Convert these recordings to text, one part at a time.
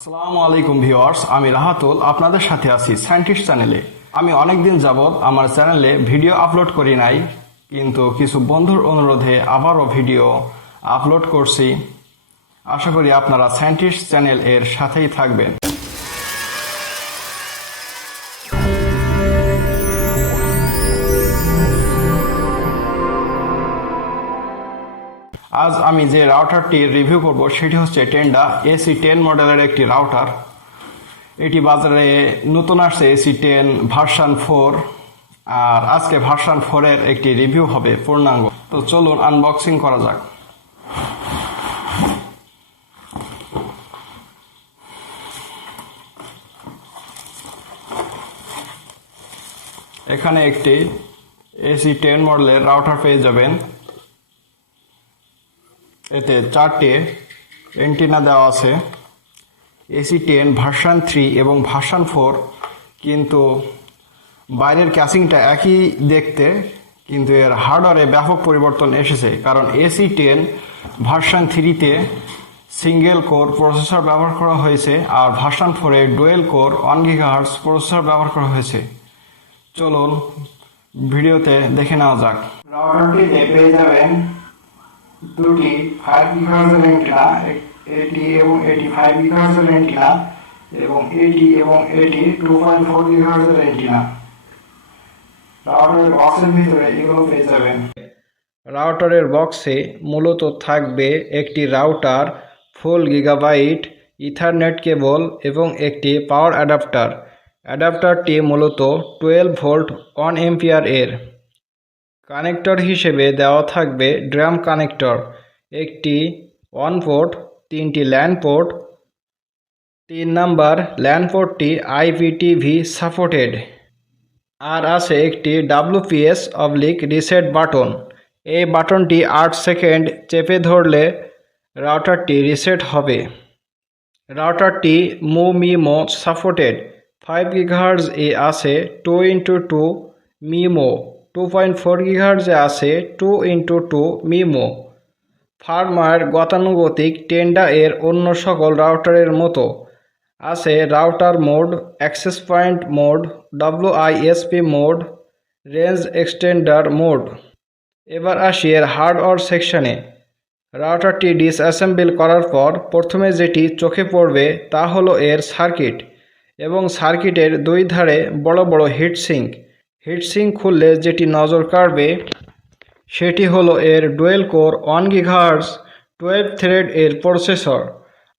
আসসালামু আলাইকুম ভিউয়ার্স, আমি রাহাতুল আপনাদের সাথে আছি সায়েন্টিস্ট চ্যানেলে। আমি অনেকদিন যাবৎ আমার চ্যানেলে ভিডিও আপলোড করি নাই, কিন্তু কিছু বন্ধুর অনুরোধে আবারও ভিডিও আপলোড করছি। আশা করি আপনারা সায়েন্টিস্ট চ্যানেল এর সাথেই থাকবেন। আজ আমি যে রাউটারটি রিভিউ করব সেটি হচ্ছে টেন্ডা ac10 মডেলের একটি রাউটার। এটি বাজারে নতুন আসছে ac10 ভার্সন 4, আর আজকে ভার্সন 4 এর একটি রিভিউ হবে পূর্ণাঙ্গ। তো চলুন আনবক্সিং করা যাক। এখানে একটি ac10 মডেলের রাউটার পেয়ে যাবেন। এতে 4টে অ্যান্টেনা দেওয়া আছে। ac10 ভার্সন 3 এবং ভার্সন 4, কিন্তু বাইরের ক্যাসিংটা একই দেখতে, কিন্তু এর হার্ডওয়্যারে ব্যাপক পরিবর্তন এসেছে। কারণ ac10 ভার্সন 3-তে সিঙ্গেল কোর প্রসেসর ব্যবহার করা হয়েছে, আর ভার্সন 4-এ ডুয়েল কোর 1 GHz প্রসেসর ব্যবহার করা হয়েছে। চলুন ভিডিওতে দেখে নেওয়া যাক। রাউটারটিতে পেয়ে যাবেন দুটি 5 GHz এর অ্যান্টেনা, এটি এবং এটি 5 GHz এর অ্যান্টেনা, এবং এটি এবং এটি 2.4 GHz এর অ্যান্টেনা। রাউটারের বক্সের ভিতরে এগুলো পেয়ে যাবেন। রাউটারের বক্সে মূলত থাকবে একটি রাউটার, ফুল গিগাবাইট ইথারনেট কেবল এবং একটি পাওয়ার অ্যাডাপ্টার। অ্যাডাপ্টারটি মূলত 12 ভোল্ট 1 অ্যাম্পিয়ার এর। কানেক্টর হিসেবে দেওয়া থাকবে ড্রাম কানেক্টর, একটি অন পোর্ট, 3টি ল্যান পোর্ট। 3 নাম্বার ল্যান পোর্টটি IPTV সাপোর্টেড, আর আছে একটি WPS/ রিসেট বাটন। এই বাটনটি 8 সেকেন্ড চেপে ধরলে রাউটারটি রিসেট হবে। রাউটারটি MIMO সাপোর্টেড। 5 GHz এ আছে 2x2 MIMO, 2.4 GHz এ আছে 2x2 MIMO। ফার্মওয়্যার গতানুগতিক টেন্ডা এর অন্য সকল রাউটারের মতো আছে router mode, access point mode, WISP mode, range extender mode. এবার আসি এর হার্ডওয়্যার সেকশনে। রাউটারটি ডিসঅ্যাসেম্বল করার পর প্রথমে যেটি চোখে পড়বে তা হলো এর সার্কিট, এবং সার্কিটের দুই ধারে বড় বড় হিটসিঙ্ক। হিটসিঙ্ক খুললে যেটি নজর কাড়বে সেটি হলো এর ডুয়েল কোর 1 GHz 12 থ্রেড এর প্রসেসর।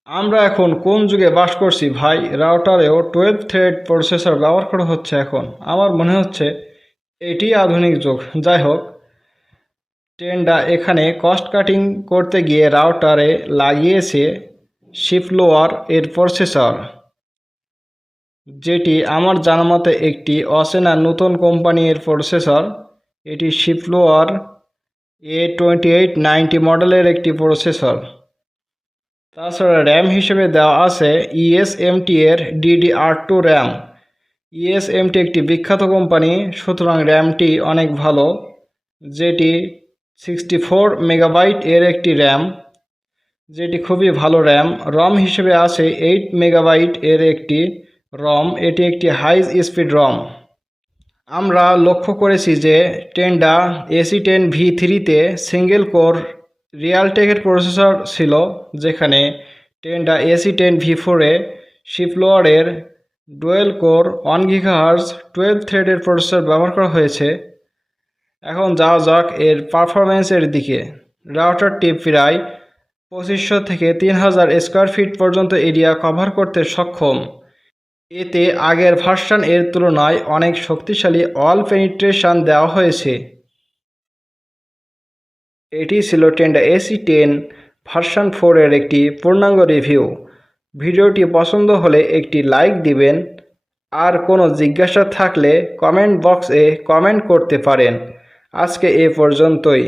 আমরা এখন কোন যুগে বাস করছি ভাই, রাউটারেও 12 থ্রেড প্রসেসর ব্যবহার করা হচ্ছে এখন। আমার মনে হচ্ছে এটি আধুনিক যুগ। যাই হোক, টেন্ডা এখানে কস্ট কাটিং করতে গিয়ে রাউটারে লাগিয়েছে শিফলোয়ার এর প্রসেসর, যেটি আমার জানা মতে একটি অচেনা নতুন কোম্পানি এর প্রসেসর। এটি শিফলোয়ার A2890 মডেলের একটি প্রসেসর। তাছাড়া র্যাম হিসেবে দেওয়া আছে ESMT এর DDR2 র্যাম। ESMT একটি বিখ্যাত কোম্পানি, সুতরাং র্যামটি অনেক ভালো, যেটি 64 মেগাবাইট এর একটি র্যাম, যেটি খুবই ভালো র্যাম। রম হিসেবে আছে 8 মেগাবাইট এর একটি রম, এটি একটি হাই স্পিড রম। আমরা লক্ষ্য করেছি যে টেন্ডা ac10 V3-তে সিঙ্গেল কোর রিয়ালটেকের প্রসেসর ছিল, যেখানে টেন্ডা ac10 V4-এ শিফলোয়ারের ডুয়েল কোর 1 GHz 12 থ্রেডের প্রসেসর ব্যবহার করা হয়েছে। এখন যাওয়া যাক এর পারফরমেন্সের দিকে। রাউটারটি প্রায় 2500 থেকে 3000 স্কোয়ার ফিট পর্যন্ত এরিয়া কভার করতে সক্ষম। এতে আগের ভার্সন এর তুলনায় অনেক শক্তিশালী অল পেনিট্রেশন দেওয়া হয়েছে। এটি ছিল টেন্ডা ac10 ভার্সন 4 এর একটি পূর্ণাঙ্গ রিভিউ। ভিডিওটি পছন্দ হলে একটি লাইক দিবেন, আর কোনো জিজ্ঞাসা থাকলে কমেন্ট বক্সে কমেন্ট করতে পারেন। আজকে এ পর্যন্তই।